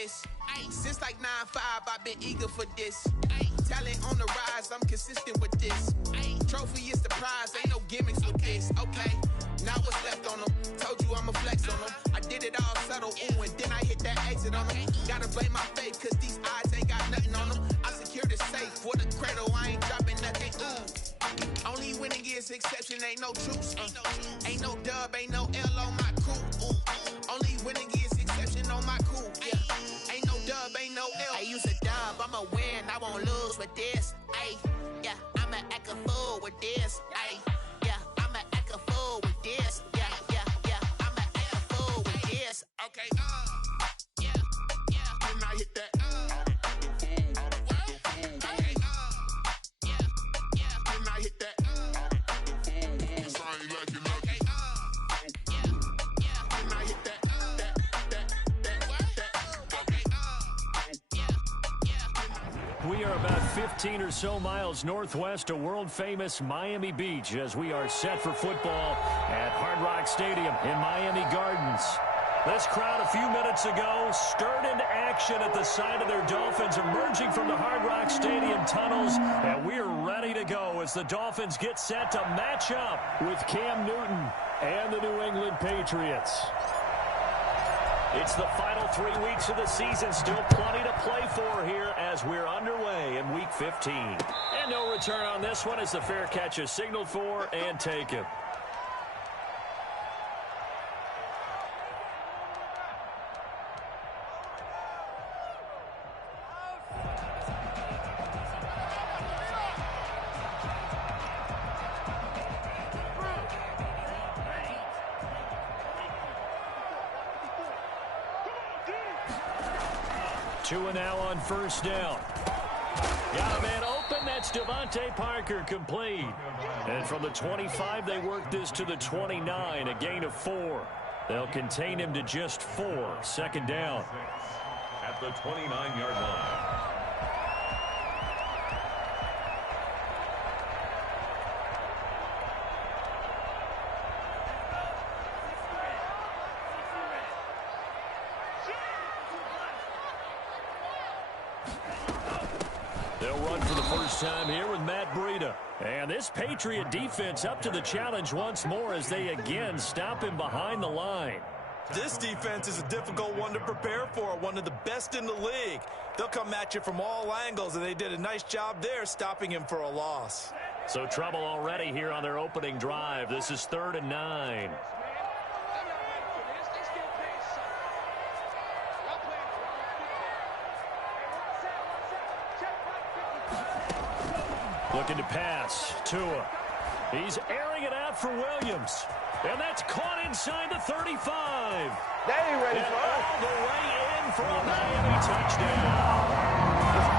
this. Since like 9-5, I've been eager for this. Talent on the rise, I'm consistent with this. Trophy is the prize, ain't no gimmicks with this. Okay, now what's left on them? Told you I'ma flex on them. I did it all subtle, ooh, and then I hit that exit on them. Gotta blame my faith, cause these odds ain't got nothing on them. I secure the safe for the cradle, I ain't dropping nothing, ooh. Only winning is exception, ain't no truce. Ain't no dub, ain't no L on my crew, ooh. Only winning is exception on my crew, yeah. Ain't no dub, ain't no L. I use a dub, I'ma win, I won't lose with this. Ay, yeah, I'ma act a fool with this. Ay, yeah, I'ma act a fool with this. Yeah, yeah, yeah, I'ma act a fool with this. Okay, yeah, yeah. Then I hit that. We are about 15 or so miles northwest of world-famous Miami Beach as we are set for football at Hard Rock Stadium in Miami Gardens. This crowd a few minutes ago stirred into action at the sight of their Dolphins emerging from the Hard Rock Stadium tunnels, and we're ready to go as the Dolphins get set to match up with Cam Newton and the New England Patriots. It's the final 3 weeks of the season. Still plenty to play for here as we're underway in Week 15. And no return on this one as the fair catch is signaled for and taken. Two and now on first down. Got a man open. That's Devontae Parker, complete. And from the 25, they work this to the 29, a gain of 4. They'll contain him to just 4. Second down. At the 29-yard line. They'll run for the first time here with Matt Breida. And this Patriot defense up to the challenge once more as they again stop him behind the line. This defense is a difficult one to prepare for, one of the best in the league. They'll come at you from all angles, and they did a nice job there stopping him for a loss. So trouble already here on their opening drive. This is 3rd and 9. Looking to pass. Tua. He's airing it out for Williams. And that's caught inside the 35. They ain't ready for us. All the way in for a Miami touchdown.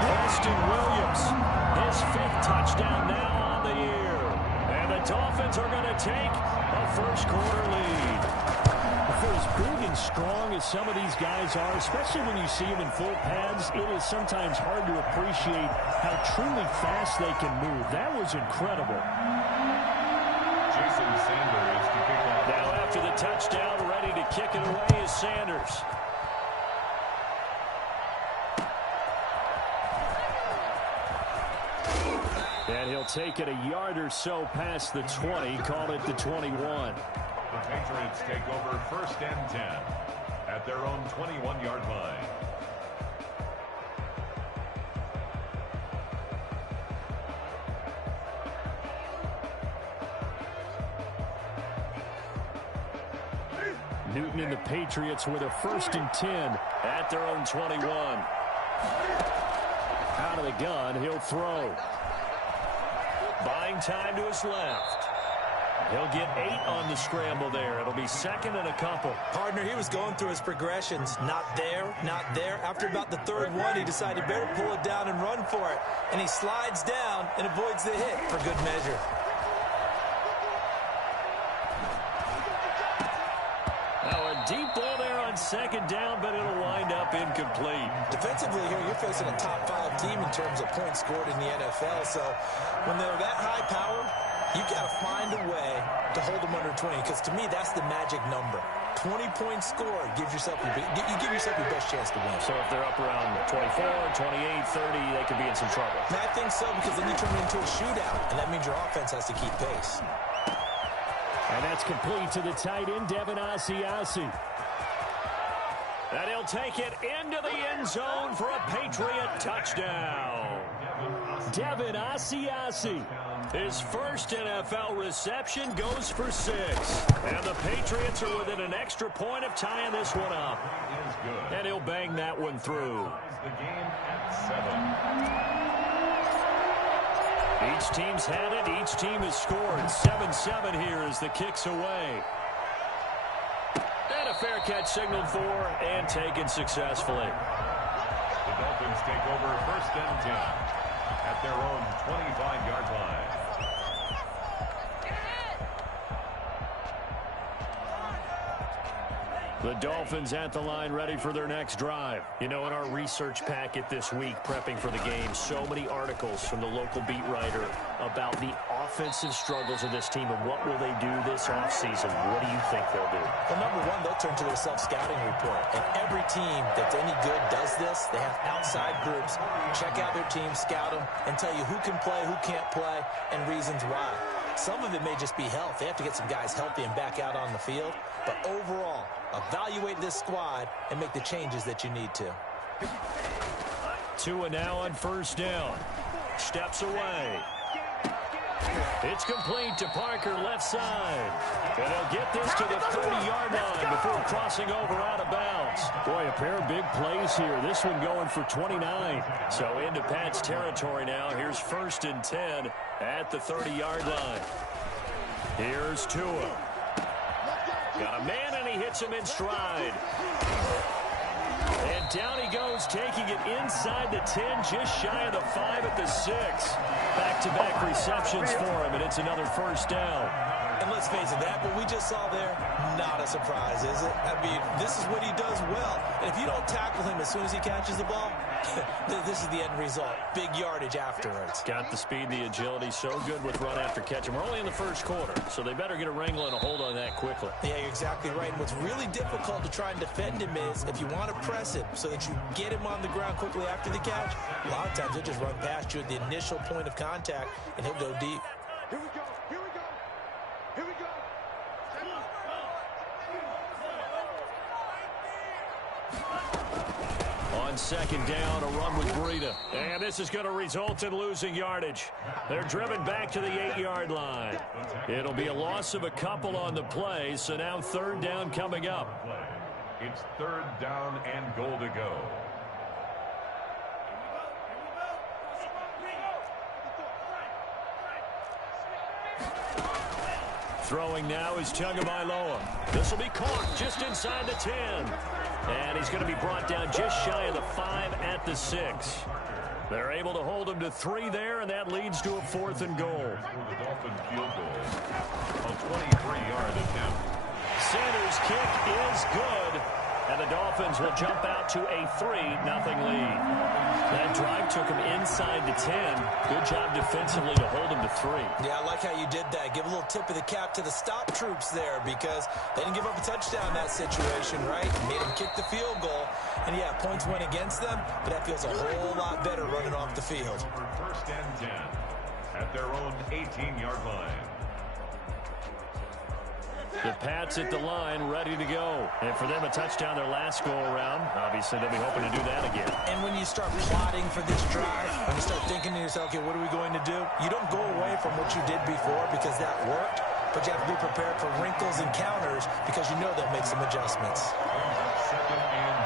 Preston Williams, his 5th touchdown now on the year. And the Dolphins are going to take a first-quarter lead. For as big and strong as some of these guys are, especially when you see them in full pads, it is sometimes hard to appreciate how truly fast they can move. That was incredible. Jason Sanders to kick off. Now after the touchdown, ready to kick it away is Sanders. And he'll take it a yard or so past the 20, call it the 21. The Patriots take over 1st and 10 at their own 21-yard line. Newton and the Patriots with a 1st and 10 at their own 21. Out of the gun, he'll throw. Buying time to his left. He'll get 8 on the scramble there. It'll be 2nd and a couple. Partner, he was going through his progressions. Not there, not there. After about the 3rd one, he decided better pull it down and run for it. And he slides down and avoids the hit for good measure. Now a deep ball there on 2nd down, but it'll wind up incomplete. Defensively here, you're facing a top 5 team in terms of points scored in the NFL. So when they're that high power, you got to find a way to hold them under 20, because to me, that's the magic number. 20-point score gives yourself you give yourself your best chance to win. So if they're up around 24, 28, 30, they could be in some trouble. And I think so, because then you turn it into a shootout, and that means your offense has to keep pace. And that's complete to the tight end, Devin Asiasi. And he'll take it into the end zone for a Patriot touchdown. Devin Asiasi. His first NFL reception goes for 6. And the Patriots are within an extra point of tying this one up. And he'll bang that one through. The game at 7. Each team's had it. Each team has scored. 7-7 here as the kick's away. And a fair catch signaled for and taken successfully. The Dolphins take over first and 10 at their own 25-yard line. The Dolphins at the line ready for their next drive. You know, in our research packet this week, prepping for the game, so many articles from the local beat writer about the offensive struggles of this team and what will they do this offseason. What do you think they'll do? Well, number one, they'll turn to their self-scouting report. And every team that's any good does this. They have outside groups, check out their team, scout them, and tell you who can play, who can't play, and reasons why. Some of it may just be health. They have to get some guys healthy and back out on the field. But overall, evaluate this squad and make the changes that you need to. Tua now on first down. Steps away. It's complete to Parker, left side. And he'll get this to the 30-yard line before crossing over out of bounds. Boy, a pair of big plays here. This one going for 29. So into Pat's territory now. Here's first and 10 at the 30-yard line. Here's Tua. Got a man, and he hits him in stride. And down he goes, taking it inside the 10, just shy of the 5 at the 6. Back-to-back receptions for him, and it's another first down. And let's face it, that what we just saw there, not a surprise, is it? I mean, this is what he does well. And if you don't tackle him as soon as he catches the ball, this is the end result. Big yardage afterwards. Got the speed, the agility, so good with run after catch. And we're only in the first quarter, so they better get a wrangle and a hold on that quickly. Yeah, you're exactly right. And what's really difficult to try and defend him is if you want to press him so that you get him on the ground quickly after the catch, a lot of times he'll just run past you at the initial point of contact, and he'll go deep. Here we go. Here we go. Here we go. On second down, a run with Breida. And this is going to result in losing yardage. They're driven back to the 8-yard line. It'll be a loss of a couple on the play, so now third down coming up. It's third down and goal to go. Throwing now is Tagovailoa. This will be caught just inside the 10. And he's going to be brought down just shy of the 5 at the 6. They're able to hold him to 3 there, and that leads to a 4th and goal. For the Dolphin field goal, a 23-yard attempt. Sanders' kick is good, and the Dolphins will jump out to a 3-0 lead. That drive took him inside the 10. Good job defensively to hold him to 3. Yeah, I like how you did that. Give a little tip of the cap to the stop troops there because they didn't give up a touchdown in that situation, right? Made them kick the field goal. And, yeah, points went against them, but that feels a whole lot better running off the field. First and 10 at their own 18-yard line. The Pats at the line, ready to go. And for them, a touchdown their last go-around. Obviously, they'll be hoping to do that again. And when you start plotting for this drive, when you start thinking to yourself, okay, what are we going to do? You don't go away from what you did before because that worked, but you have to be prepared for wrinkles and counters because you know they'll make some adjustments. Second and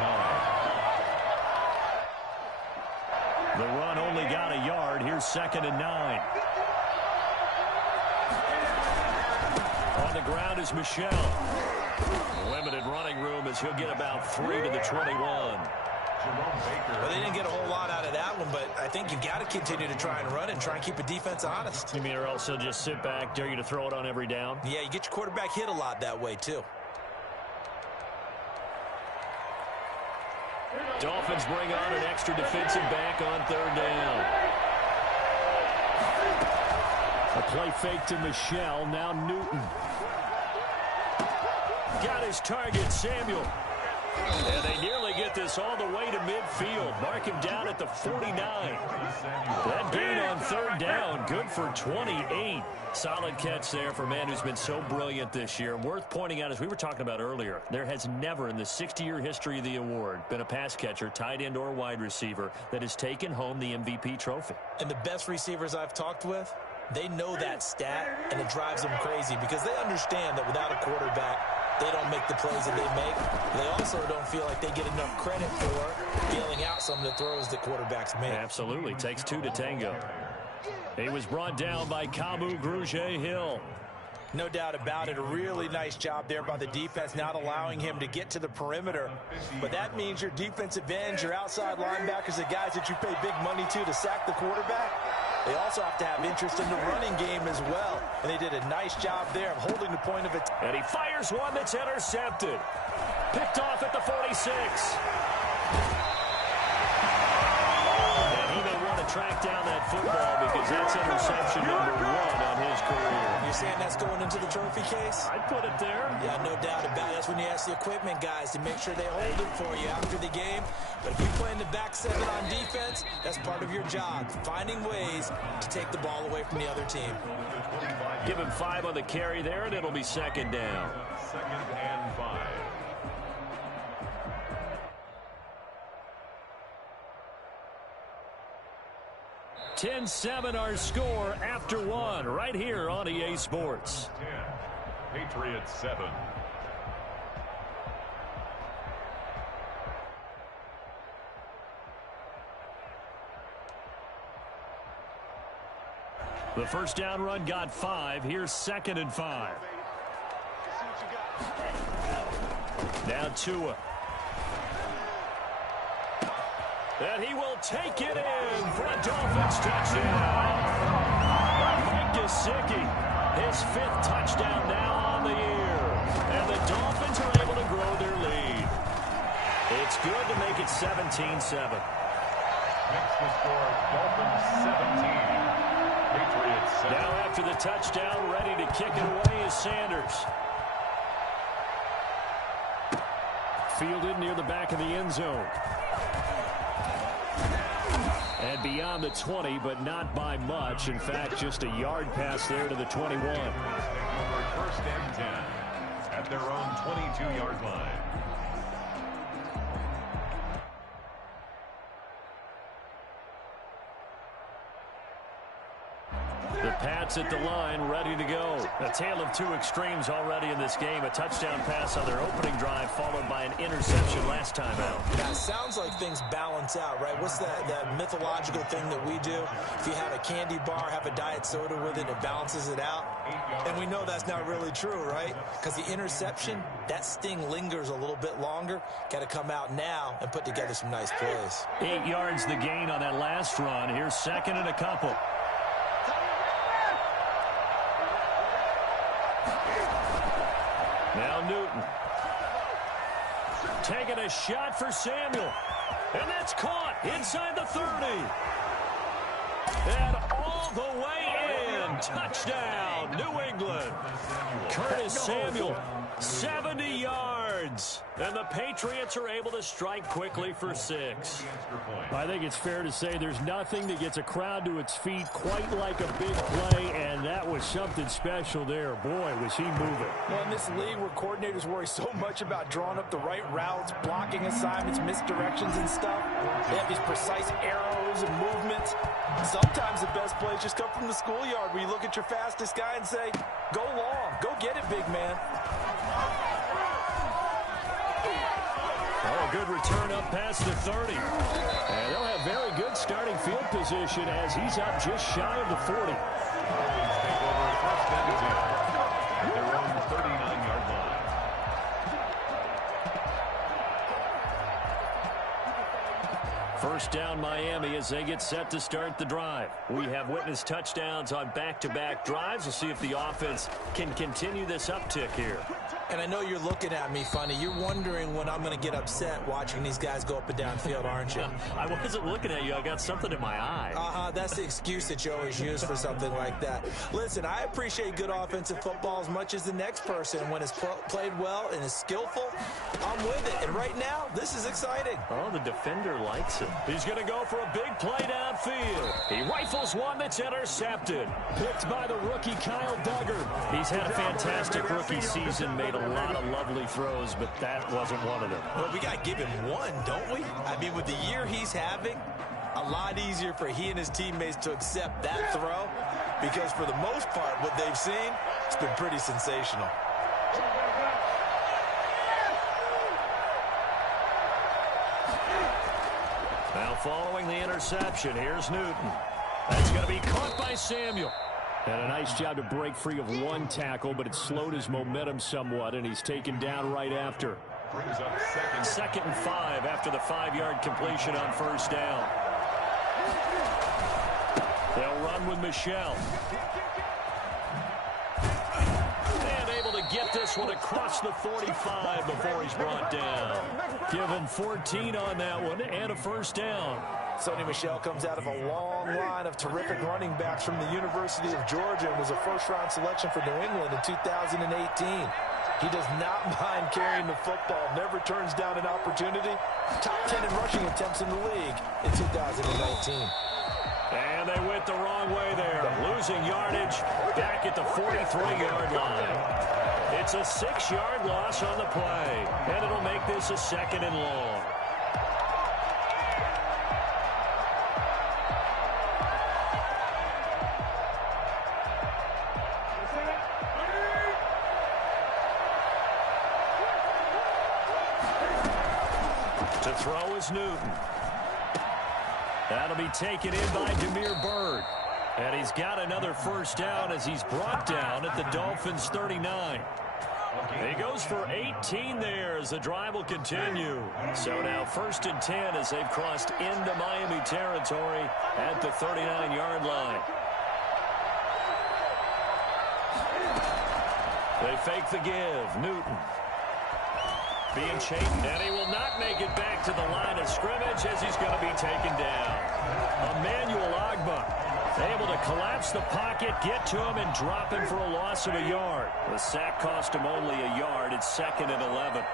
9. The run only got a yard. Here's second and 9. On the ground is Michel. Limited running room as he'll get about 3 to the 21. Well, they didn't get a whole lot out of that one, but I think you've got to continue to try and run and try and keep a defense honest. You mean or else he'll just sit back, dare you to throw it on every down? Yeah, you get your quarterback hit a lot that way, too. Dolphins bring on an extra defensive back on third down. A play fake to Michel, now Newton. Got his target, Samuel. And they nearly get this all the way to midfield. Mark him down at the 49. That gain on third down, good for 28. Solid catch there for a man who's been so brilliant this year. Worth pointing out, as we were talking about earlier, there has never in the 60-year history of the award been a pass catcher, tight end, or wide receiver that has taken home the MVP trophy. And the best receivers I've talked with, they know that stat, and it drives them crazy because they understand that without a quarterback, they don't make the plays that they make. They also don't feel like they get enough credit for bailing out some of the throws that quarterbacks make. Absolutely. Takes two to tango. He was brought down by Kamu Grugier-Hill. No doubt about it. A really nice job there by the defense, not allowing him to get to the perimeter. But that means your defensive ends, your outside linebackers, the guys that you pay big money to sack the quarterback, they also have to have interest in the running game as well. And they did a nice job there of holding the point of it. And he fires one that's intercepted. Picked off at the 46. And he may want to track down that football because that's interception number 1 on his career. You're saying that's going into the trophy case? I'd put it there. Yeah, no doubt about it. That's when you ask the equipment guys to make sure they hold it for you after the game. But if you play in the back 7 on defense, that's part of your job, finding ways to take the ball away from the other team. Give him 5 on the carry there, and it'll be second down. 2nd and 5. (10-7) our score after 1 right here on EA Sports. 10. Patriots 7. The first down run got 5. Here's 2nd and 5. Now Tua. And he will take it in for a Dolphins touchdown. Mike Gesicki, his 5th touchdown now on the year. And the Dolphins are able to grow their lead. It's good to make it 17-7. Makes the score Dolphins 17. Patriots 7. Now after the touchdown, ready to kick it away is Sanders. Fielded near the back of the end zone. And beyond the 20, but not by much. In fact, just a yard pass there to the 21. 1st and 10 at their own 22-yard line. The Pats at the line, ready to go. A tale of 2 extremes already in this game. A touchdown pass on their opening drive, followed by an interception last time out. Yeah, it sounds like things balance out, right? What's that mythological thing that we do? If you have a candy bar, have a diet soda with it, it balances it out. And we know that's not really true, right? Because the interception, that sting lingers a little bit longer. Got to come out now and put together some nice plays. 8 yards the gain on that last run. Here's 2nd and a couple. Now Newton. Taking a shot for Samuel. And that's caught inside the 30. And all the way in. Touchdown, New England. Curtis Samuel, 70 yards. And the Patriots are able to strike quickly for 6. I think it's fair to say there's nothing that gets a crowd to its feet quite like a big play, and that was something special there. Boy, was he moving. Well, in this league where coordinators worry so much about drawing up the right routes, blocking assignments, misdirections and stuff, they have these precise arrows and movements. Sometimes the best plays just come from the schoolyard where you look at your fastest guy and say, go long, go get it, big man. Oh, good return up past the 30. And they'll have very good starting field position as he's up just shy of the 40. Take over 1st and 10 at their own 39-yard line. First down Miami as they get set to start the drive. We have witnessed touchdowns on back-to-back drives. We'll see if the offense can continue this uptick here. And I know you're looking at me funny. You're wondering when I'm going to get upset watching these guys go up and down field, aren't you? I wasn't looking at you. I got something in my eye. That's the excuse that you always use for something like that. Listen, I appreciate good offensive football as much as the next person. When it's played well and is skillful, I'm with it. And right now, this is exciting. Oh, the defender likes it. He's going to go for a big play downfield. He rifles one that's intercepted. Picked by the rookie Kyle Duggar. He's had a fantastic rookie season, made a lot of lovely throws, but that wasn't one of them. Well, we got to give him one, don't we? I mean, with the year he's having, a lot easier for he and his teammates to accept that throw because for the most part, what they've seen, it's been pretty sensational. Now following the interception, here's Newton. That's going to be caught by Samuel. And a nice job to break free of one tackle, but it slowed his momentum somewhat, and he's taken down right after. Brings up Second and 5 after the 5-yard completion on first down. They'll run with Michelle. And able to get this one across the 45 before he's brought down. Give him 14 on that one and a first down. Sonny Michel comes out of a long line of terrific running backs from the University of Georgia and was a first-round selection for New England in 2018. He does not mind carrying the football, never turns down an opportunity. Top 10 in rushing attempts in the league in 2019. And they went the wrong way there, losing yardage back at the 43-yard line. It's a 6-yard loss on the play, and it'll make this a second and long. To throw is Newton. That'll be taken in by Demir Bird. And he's got another first down as he's brought down at the Dolphins' 39. He goes for 18 there as the drive will continue. So now first and 10 as they've crossed into Miami territory at the 39-yard line. They fake the give. Newton being chased, and he will not make it back to the line of scrimmage as he's going to be taken down. Emmanuel Ogbah able to collapse the pocket, get to him, and drop him for a loss of a yard. The sack cost him only a yard. It's second and 11.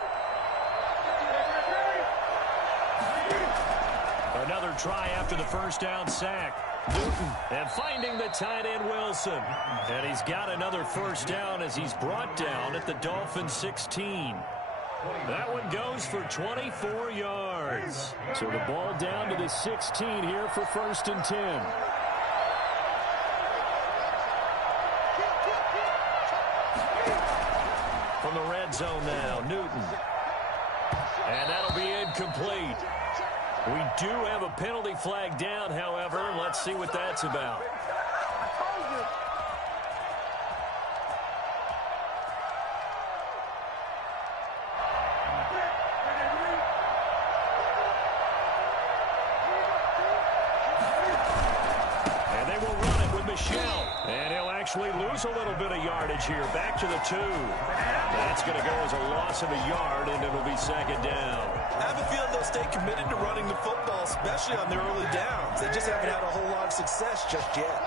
Another try after the first down sack. Newton and finding the tight end Wilson. And he's got another first down as he's brought down at the Dolphins' 16. That one goes for 24 yards. So the ball down to the 16 here for first and 10. From the red zone now, Newton. And that'll be incomplete. We do have a penalty flag down, however. Let's see what that's about. And he'll actually lose a little bit of yardage here. Back to the 2. That's going to go as a loss of a yard, and it'll be second down. I have a feeling they'll stay committed to running the football, especially on their early downs. They just haven't had a whole lot of success just yet.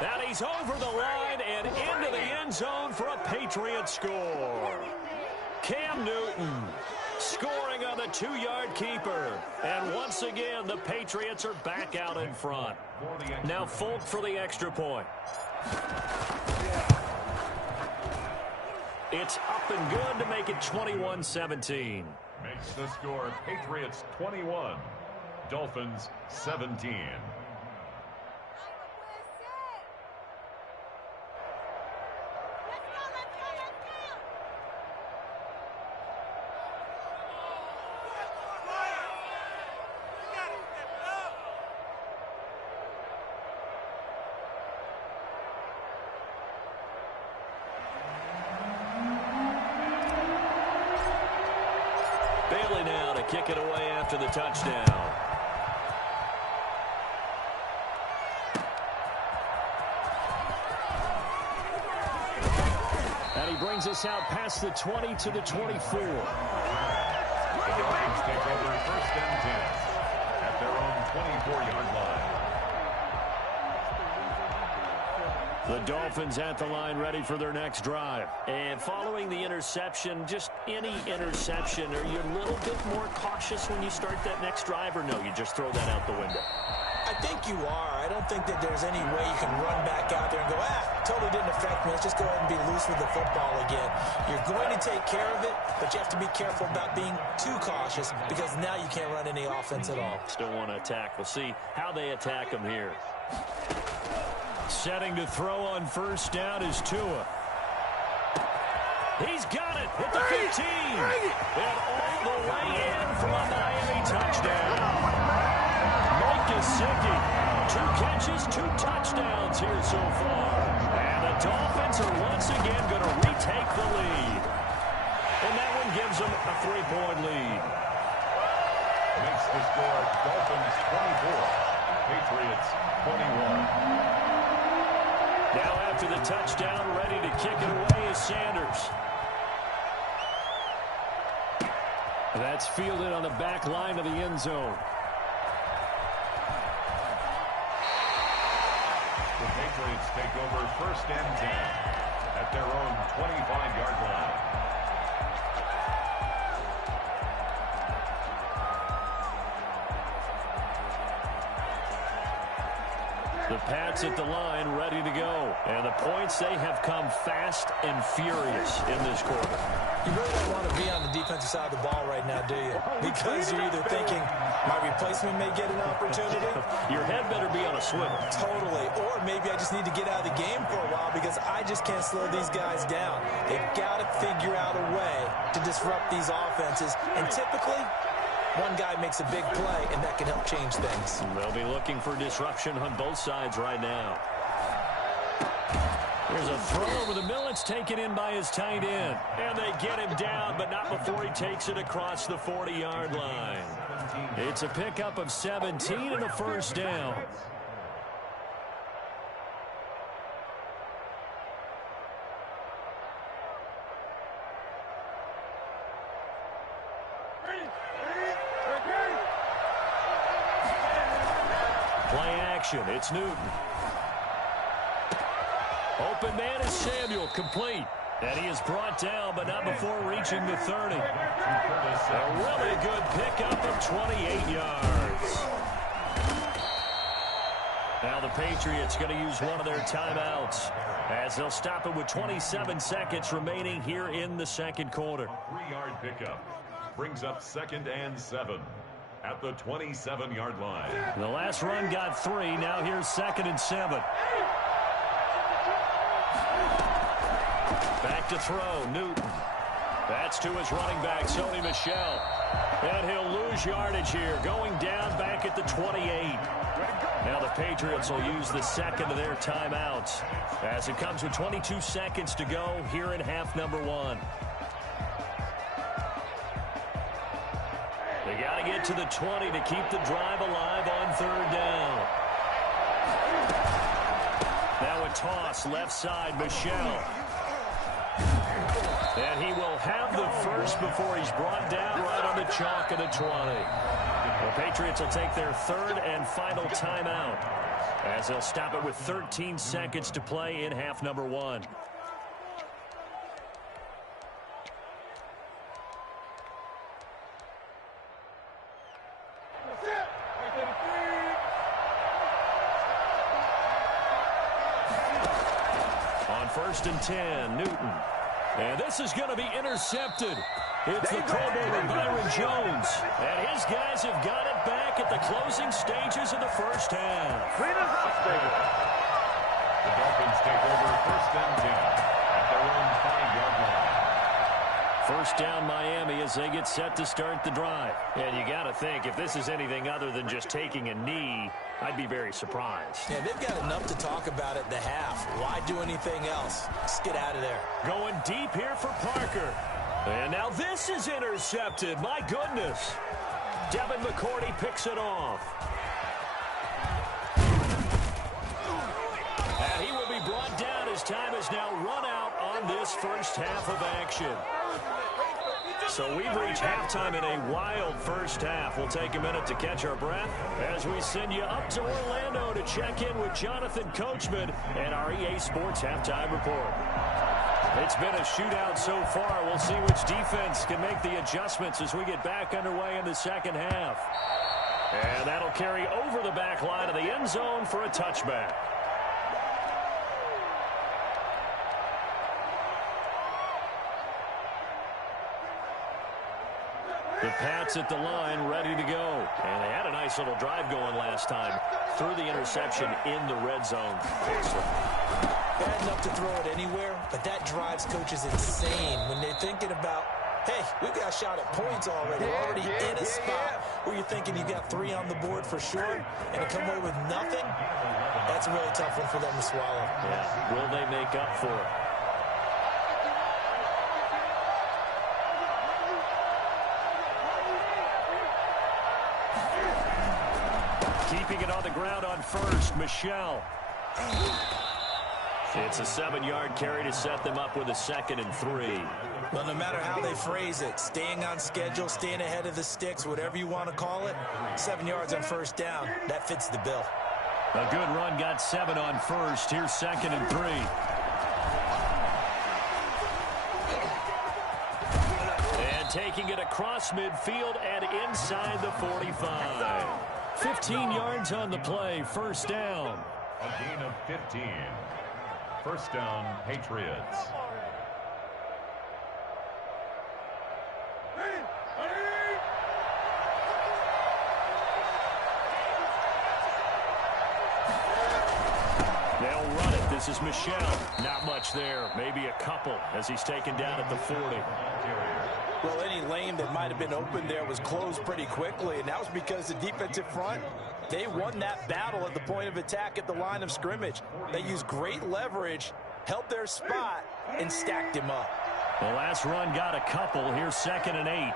That he's over the line and into the end zone for a Patriot score. Cam Newton scoring on the 2-yard keeper. And once again, the Patriots are back out in front. Now Folk for the extra point. It's up and good to make it 21-17. Makes the score Patriots 21, Dolphins 17. kick it away after the touchdown. And he brings us out past the 20 to the 24. The Dolphins take over 1st and 10 at their own 24-yard line. The Dolphins at the line, ready for their next drive. And following the interception, just any interception, are you a little bit more cautious when you start that next drive, or no, you just throw that out the window? I think you are. I don't think that there's any way you can run back out there and go, totally didn't affect me. Let's just go ahead and be loose with the football again. You're going to take care of it, but you have to be careful about being too cautious because now you can't run any offense at all. Still want to attack. We'll see how they attack him here. Setting to throw on 1st down is Tua. He's got it at the 15. And all the way in for a Miami touchdown. Gesicki, 2 catches, 2 touchdowns here so far. And the Dolphins are once again going to retake the lead. And that one gives them a 3-point lead. Makes the score Dolphins 24, Patriots 21. Now after the touchdown, ready to kick it away is Sanders. That's fielded on the back line of the end zone. The Patriots take over 1st and 10 at their own 25-yard line. The Pats at the line, ready to go. And the points, they have come fast and furious in this quarter. You really don't want to be on the defensive side of the ball right now, do you? Because you're either thinking, my replacement may get an opportunity. Your head better be on a swivel. Totally. Or maybe I just need to get out of the game for a while because I just can't slow these guys down. They've got to figure out a way to disrupt these offenses. And typically, one guy makes a big play, and that can help change things. They'll be looking for disruption on both sides right now. There's a throw over the middle. It's taken in by his tight end. And they get him down, but not before he takes it across the 40-yard line. It's a pickup of 17 and a 1st down. Play action. It's Newton. Open man is Samuel, complete. And he is brought down, but not before reaching the 30. A really good pickup of 28 yards. Now the Patriots going to use one of their timeouts as they'll stop it with 27 seconds remaining here in the 2nd quarter. A 3-yard pickup brings up 2nd and 7 at the 27-yard line. The last run got 3. Now here's 2nd and 7. Back to throw, Newton. That's to his running back, Sony Michel. And he'll lose yardage here, going down back at the 28. Now the Patriots will use the 2nd of their timeouts as it comes with 22 seconds to go here in half number 1. They got to get to the 20 to keep the drive alive on 3rd down. Now a toss, left side, Michel. And he will have the first before he's brought down right on the chalk of the 20. The Patriots will take their 3rd and final timeout as they'll stop it with 13 seconds to play in half number 1. On 1st and 10, Newton. And this is going to be intercepted. It's the Pro Bowler Byron Jones. And his guys have got it back at the closing stages of the 1st half. The Dolphins take over 1st and 10 at their own 5-yard line. 1st down Miami as they get set to start the drive. And you got to think, if this is anything other than just taking a knee, I'd be very surprised. Yeah, they've got enough to talk about at the half. Why do anything else? Just get out of there. Going deep here for Parker. And now this is intercepted. My goodness. Devin McCourty picks it off. And he will be brought down as time has now run out on this first half of action. So we've reached halftime in a wild first half. We'll take a minute to catch our breath as we send you up to Orlando to check in with Jonathan Coachman and our EA Sports Halftime Report. It's been a shootout so far. We'll see which defense can make the adjustments as we get back underway in the second half. And that'll carry over the back line of the end zone for a touchback. The Pats at the line, ready to go. And they had a nice little drive going last time. Threw the interception in the red zone. Bad enough to throw it anywhere, but that drives coaches insane when they're thinking about, hey, we've got a shot at points already. We're already in a spot where you're thinking you got 3 on the board for sure, and to come away with nothing, that's a really tough one for them to swallow. Yeah, will they make up for it? Keeping it on the ground on first, Michelle. It's a 7-yard carry to set them up with a 2nd and 3. Well, no matter how they phrase it, staying on schedule, staying ahead of the sticks, whatever you want to call it, 7 yards on first down, that fits the bill. A good run, got 7 on first. Here's 2nd and 3. And taking it across midfield and inside the 45. 15 yards on the play, first down. A gain of 15. First down, Patriots. They'll run it. This is Michelle. Not much there. Maybe a couple as he's taken down at the 40. Well, any lane that might have been open there was closed pretty quickly, and that was because the defensive front, they won that battle at the point of attack at the line of scrimmage. They used great leverage, held their spot, and stacked him up. The last run got a couple. Here's 2nd and 8.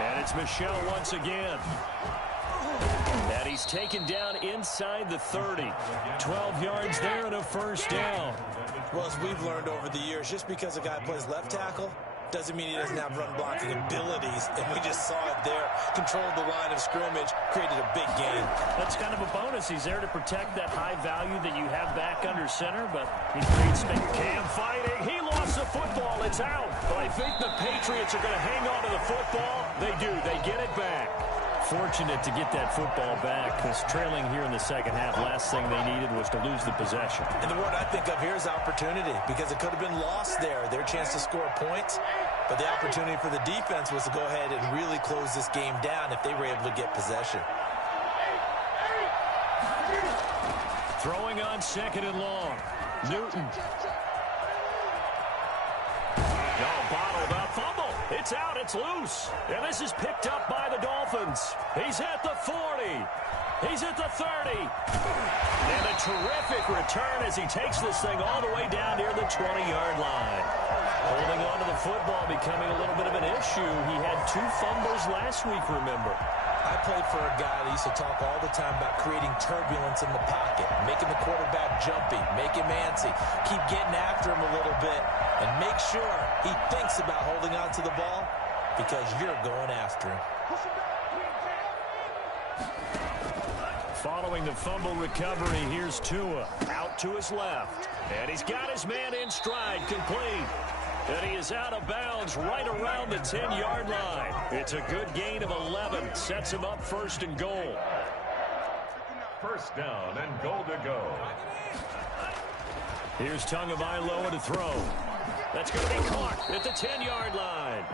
And it's Michelle once again. And he's taken down inside the 30. 12 yards there and a first down. Well, as we've learned over the years, just because a guy plays left tackle doesn't mean he doesn't have run blocking abilities. And we just saw it there. Controlled the line of scrimmage, created a big gain. That's kind of a bonus. He's there to protect that high value that you have back under center, but he creates space. Cam fighting. He lost the football. It's out. But I think the Patriots are going to hang on to the football. They do. They get it back. Fortunate to get that football back, because trailing here in the second half, last thing they needed was to lose the possession. And the word I think of here is opportunity, because it could have been lost there. Their chance to score points, but the opportunity for the defense was to go ahead and really close this game down if they were able to get possession. Throwing on 2nd and long. Newton. Bottled up, fumble. It's out, it's loose. And this is picked up by the Dolphins. He's at the 40. He's at the 30. And a terrific return as he takes this thing all the way down near the 20-yard line. Holding on to the football becoming a little bit of an issue. He had 2 fumbles last week, remember. I played for a guy that used to talk all the time about creating turbulence in the pocket, making the quarterback jumpy, make him antsy, keep getting after him a little bit, and make sure he thinks about holding on to the ball because you're going after him. Following the fumble recovery, here's Tua out to his left. And he's got his man in stride, complete. And he is out of bounds right around the 10-yard line. It's a good gain of 11. Sets him up 1st and goal. First down and goal to go. Here's Tagovailoa to throw. That's going to be caught at the 10-yard line.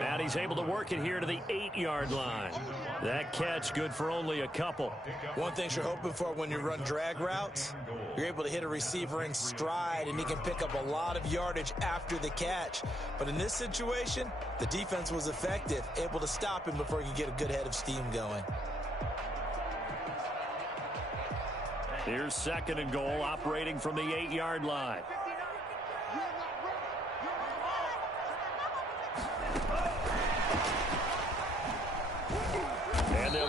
And he's able to work it here to the 8-yard line. That catch good for only a couple. One thing you're hoping for when you run drag routes, you're able to hit a receiver in stride, and he can pick up a lot of yardage after the catch. But in this situation, the defense was effective, able to stop him before he could get a good head of steam going. Here's 2nd and goal, operating from the 8-yard line.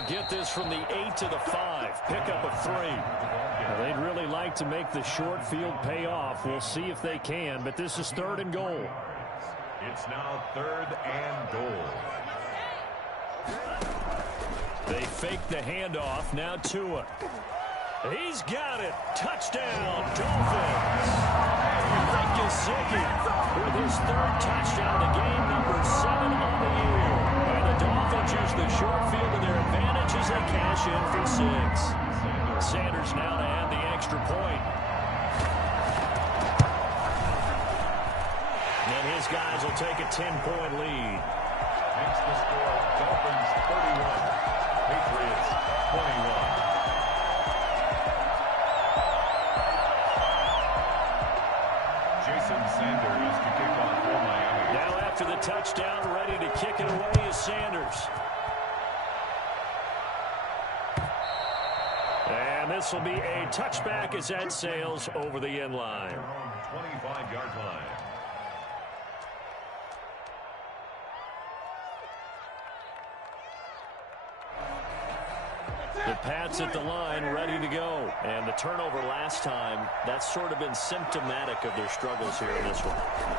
get this from the 8 to the 5. Pickup of 3. Now, they'd really like to make the short field pay off. We'll see if they can, but this is 3rd and goal. It's now 3rd and goal. They fake the handoff. Now Tua. He's got it. Touchdown, Dolphins. Mike Gesicki with his 3rd touchdown of the game, number 7 on the year. And the Dolphins use the short field to their advantage as they cash in for 6. Sanders now to add the extra point. And his guys will take a 10-point lead. Makes the score Dolphins 31, Patriots 21. Sanders to kick off for Miami. Now after the touchdown, ready to kick it away is Sanders. And this will be a touchback as that sails over the end line. 25-yard line. The Pats at the line, ready to go. And the turnover last time, that's sort of been symptomatic of their struggles here in this one.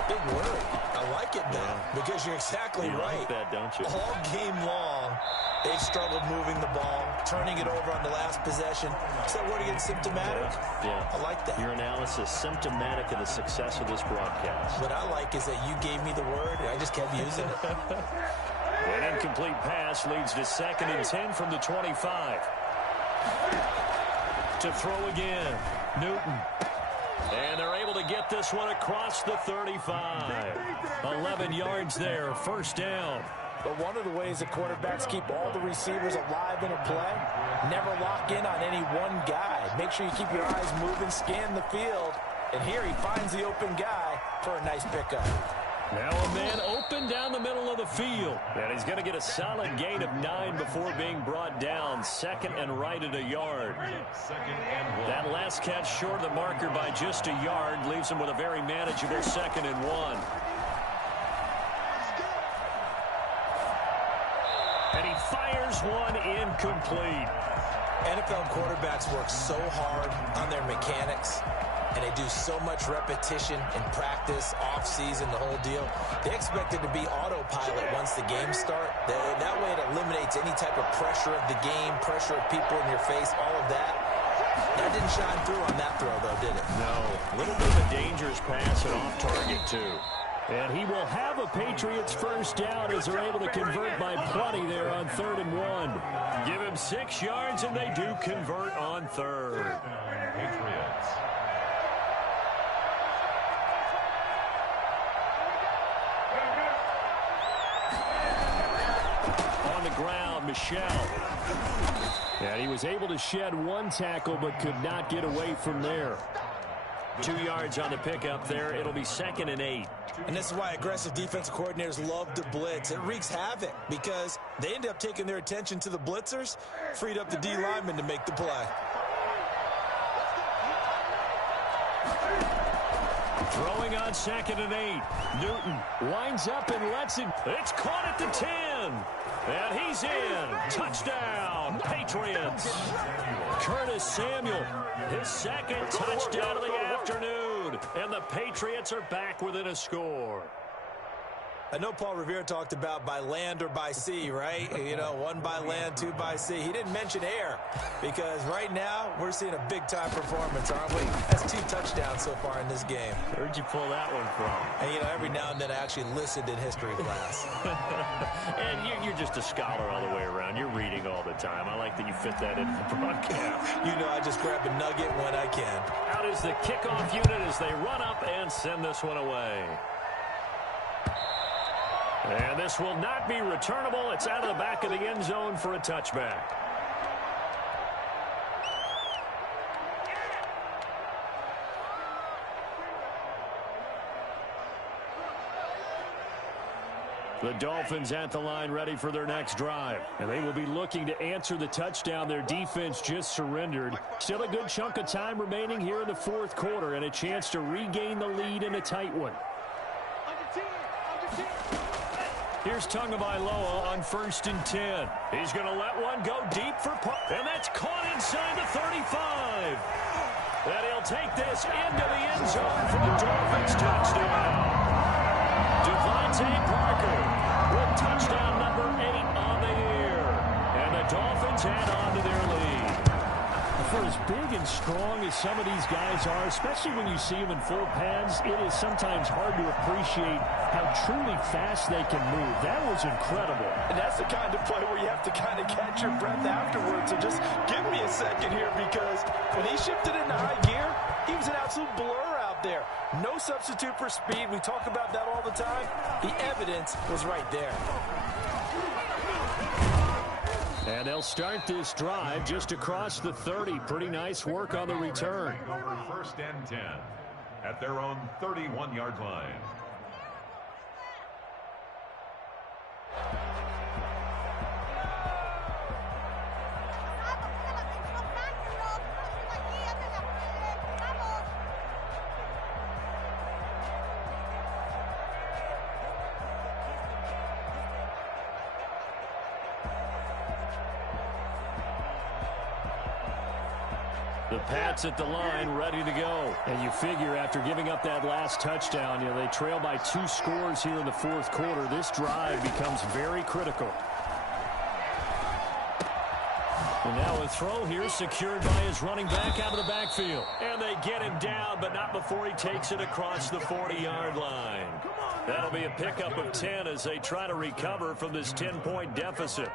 Big word. I like it, though, because you're exactly right. You like that, don't you? All game long, they've struggled moving the ball, turning it over on the last possession. Is that word again, symptomatic? Yeah. I like that. Your analysis, symptomatic of the success of this broadcast. What I like is that you gave me the word, and I just kept using it. An incomplete pass leads to 2nd and 10 from the 25. To throw again, Newton. And they're able to get this one across the 35. 11 yards there, 1st down. But one of the ways that quarterbacks keep all the receivers alive in a play, never lock in on any one guy. Make sure you keep your eyes moving, scan the field. And here he finds the open guy for a nice pickup. Now a man open down the middle of the field. And he's going to get a solid gain of 9 before being brought down. 2nd and right at a yard. That last catch short of the marker by just a yard leaves him with a very manageable 2nd and 1. And he fires one incomplete. NFL quarterbacks work so hard on their mechanics, and they do so much repetition in practice, off-season, the whole deal. They expect it to be autopilot once the games start. That way it eliminates any type of pressure of the game, pressure of people in your face, all of that. That didn't shine through on that throw, though, did it? No. A little bit of a dangerous pass and off target, too. And he will have a Patriots 1st down as they're able to convert by plenty there on 3rd and 1. Give him 6 yards, and they do convert on 3rd. Patriots. On the ground, Michel. And he was able to shed 1 tackle but could not get away from there. 2 yards on the pickup there. It'll be 2nd and 8. And this is why aggressive defensive coordinators love to blitz. It wreaks havoc because they end up taking their attention to the blitzers, freed up the D lineman to make the play. Throwing on 2nd and 8. Newton winds up and lets it. It's caught at the 10. And he's in. Touchdown, Patriots. Curtis Samuel, his 2nd touchdown of the afternoon. And the Patriots are back within a score. I know Paul Revere talked about by land or by sea, right? You know, 1 by land, 2 by sea. He didn't mention air because right now we're seeing a big-time performance, aren't we? That's 2 touchdowns so far in this game. Where'd you pull that one from? And, you know, every now and then I actually listened in history class. And you're just a scholar all the way around. You're reading all the time. I like that you fit that in the broadcast. You know, I just grab a nugget when I can. Out is the kickoff unit as they run up and send this one away. And this will not be returnable. It's out of the back of the end zone for a touchback. The Dolphins at the line ready for their next drive. And they will be looking to answer the touchdown their defense just surrendered. Still a good chunk of time remaining here in the 4th quarter and a chance to regain the lead in a tight one. Here's Tagovailoa on 1st and 10. He's going to let one go deep for and that's caught inside the 35. And he'll take this into the end zone for the Dolphins touchdown. Devontae Parker with touchdown number 8 on the year. And the Dolphins add on to their lead. For as big and strong as some of these guys are, especially when you see them in full pads, it is sometimes hard to appreciate how truly fast they can move. That was incredible. And that's the kind of play where you have to kind of catch your breath afterwards. So just give me a second here, because when he shifted into high gear, he was an absolute blur out there. No substitute for speed. We talk about that all the time. The evidence was right there. And they'll start this drive just across the 30. Pretty nice work on the return. Over 1st and 10 at their own 31-yard line. The Pats at the line, ready to go. And you figure after giving up that last touchdown, they trail by 2 scores here in the 4th quarter. This drive becomes very critical. And now a throw here secured by his running back out of the backfield. And they get him down, but not before he takes it across the 40-yard line. That'll be a pickup of 10 as they try to recover from this 10-point deficit.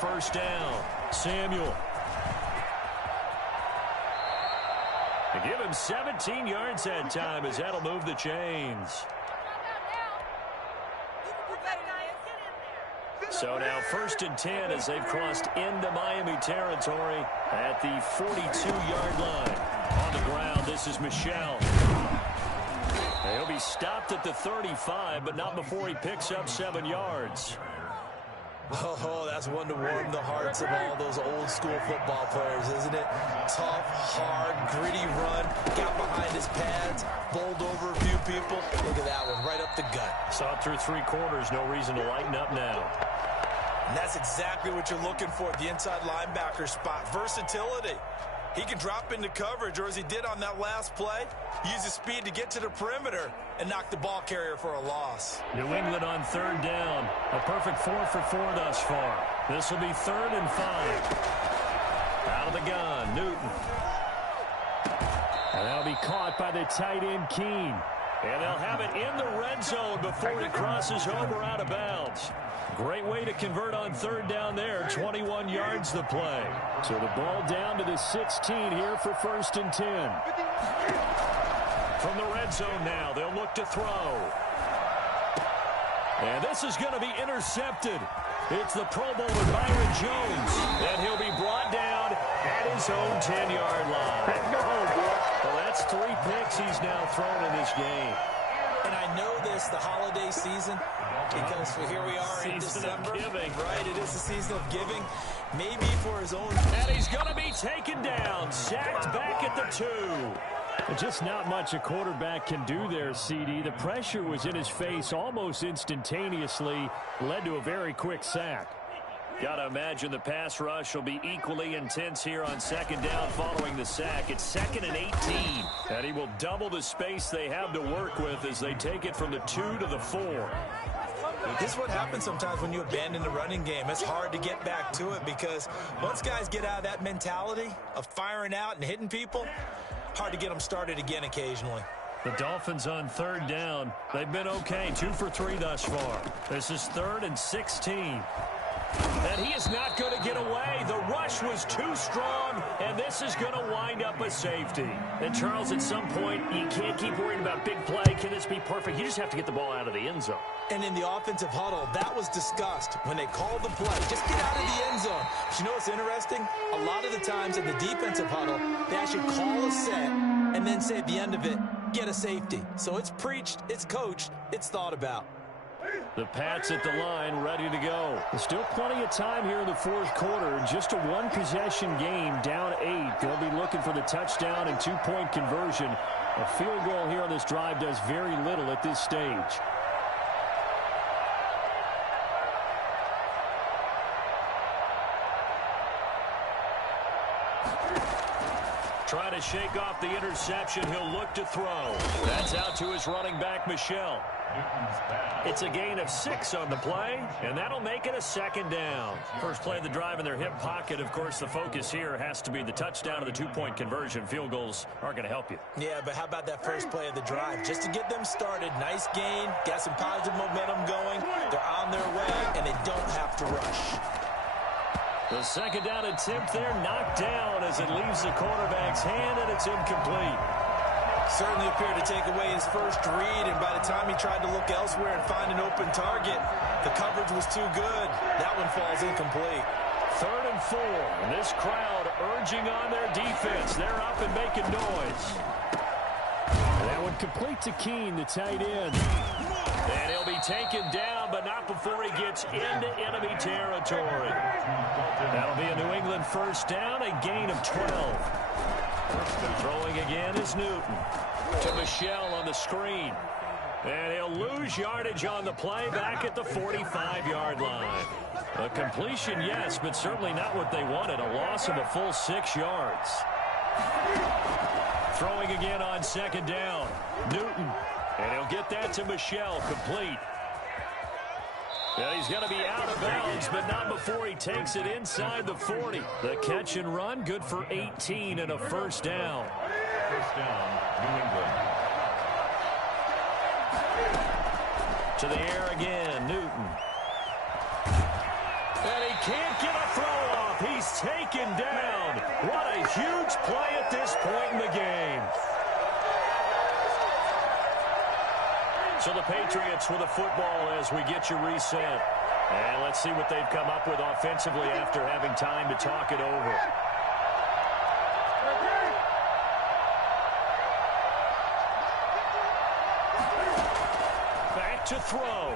First down, Samuel. They give him 17 yards that time as that'll move the chains. So now 1st and 10 as they've crossed into Miami territory at the 42-yard line. On the ground, this is Michel. He'll be stopped at the 35, but not before he picks up 7 yards. Oh, that's one to warm the hearts of all those old-school football players, isn't it? Tough, hard, gritty run, got behind his pads, bowled over a few people. Look at that one, right up the gut. Saw it through 3 quarters, no reason to lighten up now. And that's exactly what you're looking for at the inside linebacker spot, versatility. He can drop into coverage, or as he did on that last play, use his speed to get to the perimeter and knock the ball carrier for a loss. New England on 3rd down. A perfect 4 for 4 thus far. This will be 3rd and 5. Out of the gun, Newton. And that'll be caught by the tight end, Keene. And they'll have it in the red zone before it crosses over out of bounds. Great way to convert on 3rd down there. 21 yards the play. So the ball down to the 16 here for 1st and 10. From the red zone now, they'll look to throw. And this is going to be intercepted. It's the Pro Bowler Byron Jones. And he'll be brought down at his own 10-yard line. Well, that's 3 picks he's now thrown in this game. And I know this, the holiday season, because here we are in December. Right, it is the season of giving. Maybe for his own. And he's going to be taken down, sacked back at the 2. Just not much a quarterback can do there, CD. The pressure was in his face almost instantaneously, led to a very quick sack. Got to imagine the pass rush will be equally intense here on 2nd down following the sack. It's 2nd and 18. And he will double the space they have to work with as they take it from the 2 to the 4. This is what happens sometimes when you abandon the running game. It's hard to get back to it because once guys get out of that mentality of firing out and hitting people, hard to get them started again occasionally. The Dolphins on 3rd down. They've been okay, 2 for 3 thus far. This is 3rd and 16. And he is not going to get away. The rush was too strong, and this is going to wind up a safety. And, Charles, at some point, you can't keep worrying about big play. Can this be perfect? You just have to get the ball out of the end zone. And in the offensive huddle, that was discussed when they called the play. Just get out of the end zone. But you know what's interesting? A lot of the times in the defensive huddle, they actually call a set and then say at the end of it, get a safety. So it's preached, it's coached, it's thought about. The Pats at the line, ready to go. There's still plenty of time here in the fourth quarter. Just a one-possession game, down 8. They'll be looking for the touchdown and two-point conversion. A field goal here on this drive does very little at this stage. Trying to shake off the interception. He'll look to throw. That's out to his running back, Michel. It's a gain of 6 on the play, and that'll make it a second down. First play of the drive in their hip pocket. Of course, the focus here has to be the touchdown and the two-point conversion. Field goals aren't going to help you. Yeah, but how about that first play of the drive? Just to get them started, nice gain, got some positive momentum going. They're on their way, and they don't have to rush. The second down attempt there knocked down as it leaves the quarterback's hand, and it's incomplete. Certainly appeared to take away his first read, and by the time he tried to look elsewhere and find an open target, the coverage was too good. That one falls incomplete. 3rd and 4, and this crowd urging on their defense. They're up and making noise. That one complete to Keene, the tight end. And he'll be taken down, but not before he gets into enemy territory. That'll be a New England first down, a gain of 12. Throwing again is Newton. To Michel on the screen. And he'll lose yardage on the play back at the 45-yard line. A completion, yes, but certainly not what they wanted. A loss of a full 6 yards. Throwing again on second down. Newton. And he'll get that to Michel, complete. And he's going to be out of bounds, but not before he takes it inside the 40. The catch and run, good for 18 and a first down. First down, New England. To the air again, Newton. And he can't get a throw off. He's taken down. What a huge play at this point in the game. So the Patriots with a football as we get you reset. And let's see what they've come up with offensively after having time to talk it over. Back to throw.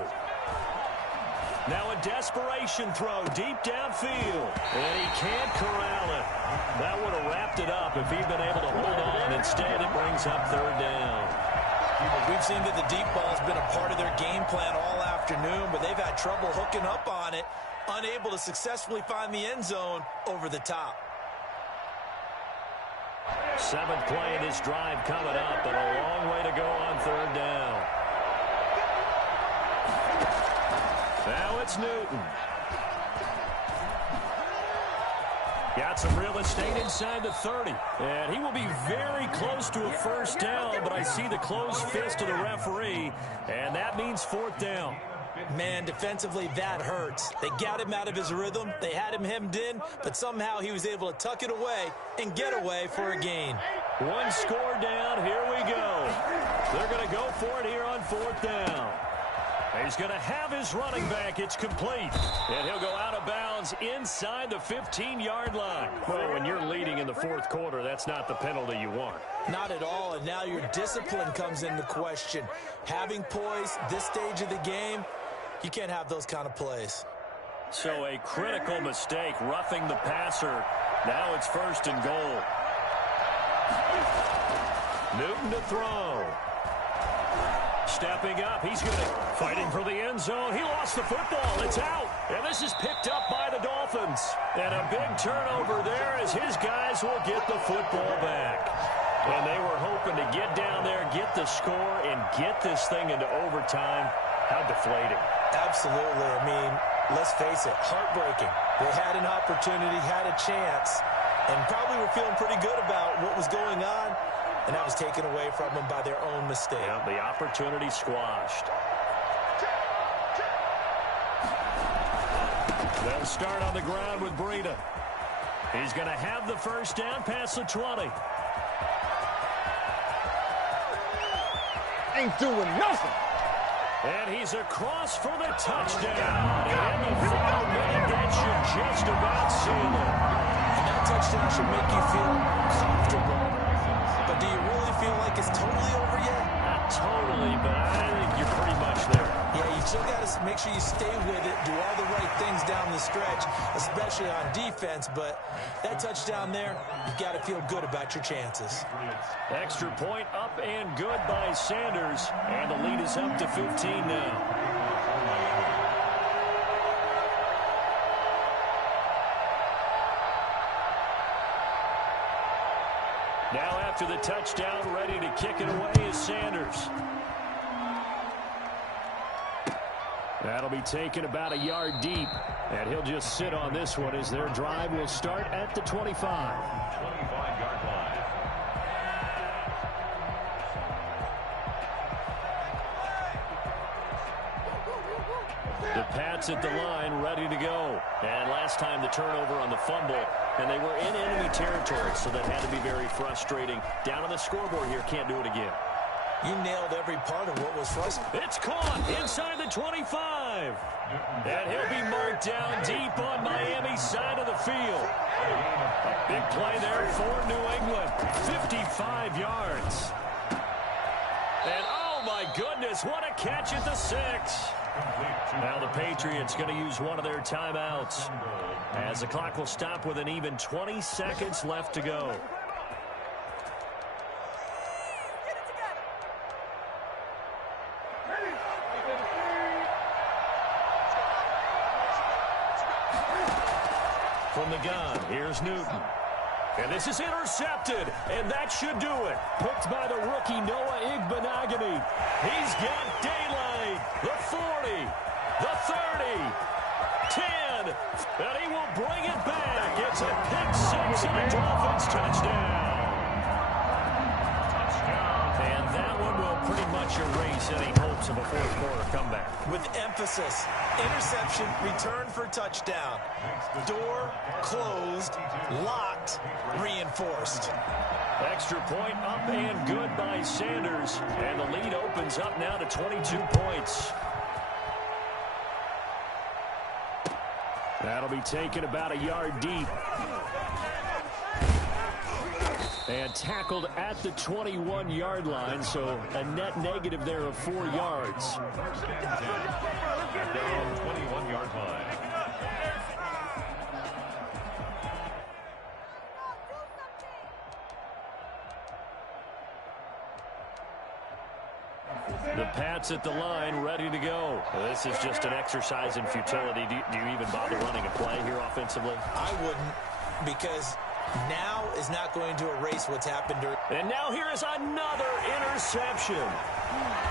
Now a desperation throw deep downfield. And he can't corral it. That would have wrapped it up if he'd been able to hold on. Instead, it brings up 3rd down. We've seen that the deep ball has been a part of their game plan all afternoon, but they've had trouble hooking up on it, unable to successfully find the end zone over the top. 7th play of this drive coming up, and a long way to go on 3rd down. Now it's Newton. Got some real estate inside the 30. And he will be very close to a first down, but I see the closed fist of the referee, and that means 4th down. Man, defensively, that hurts. They got him out of his rhythm. They had him hemmed in, but somehow he was able to tuck it away and get away for a gain. One score down. Here we go. They're going to go for it here on 4th down. He's going to have his running back. It's complete. And he'll go out of bounds inside the 15-yard line. Well, when you're leading in the fourth quarter, that's not the penalty you want. Not at all, and now your discipline comes into question. Having poise this stage of the game, you can't have those kind of plays. So a critical mistake, roughing the passer. Now it's 1st and goal. Newton to throw. Stepping up, he's going to fighting for the end zone. He lost the football. It's out. And this is picked up by the Dolphins. And a big turnover there as his guys will get the football back. And they were hoping to get down there, get the score, and get this thing into overtime. How deflating. Absolutely. I mean, let's face it, heartbreaking. They had an opportunity, had a chance, and probably were feeling pretty good about what was going on. And that was taken away from them by their own mistake. Yeah, the opportunity squashed. They'll start on the ground with Breida. He's going to have the first down past the 20. Ain't doing nothing. And he's across for the touchdown. And in the final minute, that should just about seal it. And that touchdown should make you feel comfortable. But do you really feel like it's totally over yet? totally, but I think you're pretty much there. Yeah, you still got to make sure you stay with it, do all the right things down the stretch, especially on defense. But that touchdown there, you've got to feel good about your chances. Extra point up and good by Sanders, and the lead is up to 15 now. Now after the touchdown, ready to kick it away is Sanders. That'll be taken about a yard deep, and he'll just sit on this one as their drive will start at the 25. 25-yard line. The Pats at the line, ready to go. And last time the turnover on the fumble, and they were in enemy territory, so that had to be very frustrating. Down on the scoreboard here, can't do it again. You nailed every part of what was frustrating. It's caught inside the 25. And he'll be marked down deep on Miami's side of the field. A big play there for New England. 55 yards. And oh my goodness, what a catch at the 6. Now the Patriots going to use one of their timeouts, as the clock will stop with an even 20 seconds left to go. From the gun, here's Newton. And this is intercepted, and that should do it. Picked by the rookie Noah Igbenogany. He's got daylight. The 40, the 30, 10, and he will bring it back. It's a pick 6 and a Dolphins touchdown. And that one will pretty much erase any hopes of a fourth-quarter comeback. With emphasis, interception, return for touchdown. Door closed, locked, reinforced. Extra point up and good by Sanders. And the lead opens up now to 22 points. That'll be taken about a yard deep. And tackled at the 21-yard line, so a net negative there of 4 yards. 21-yard line. The Pats at the line, ready to go. This is just an exercise in futility. Do you even bother running a play here offensively? I wouldn't, because now is not going to erase what's happened. And now here is another interception.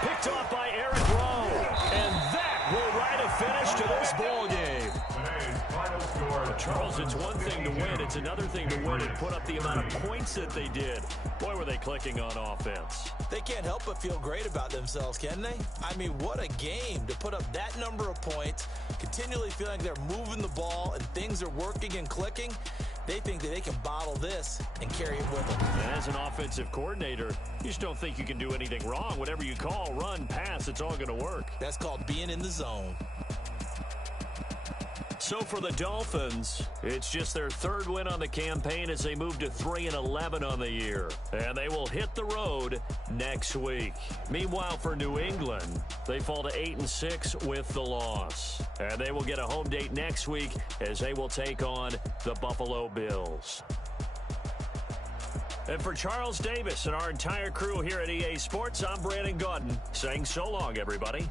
Picked off by Eric Rowe. And that will write a finish to this ball game. Charles, it's one thing to win. It's another thing to win and put up the amount of points that they did. Boy, were they clicking on offense. They can't help but feel great about themselves, can they? I mean, what a game to put up that number of points, continually feeling like they're moving the ball and things are working and clicking. They think that they can bottle this and carry it with them. And as an offensive coordinator, you just don't think you can do anything wrong. Whatever you call, run, pass, it's all going to work. That's called being in the zone. So for the Dolphins, it's just their third win on the campaign as they move to 3-11 on the year. And they will hit the road next week. Meanwhile, for New England, they fall to 8-6 with the loss. And they will get a home date next week as they will take on the Buffalo Bills. And for Charles Davis and our entire crew here at EA Sports, I'm Brandon Gaudin saying so long, everybody.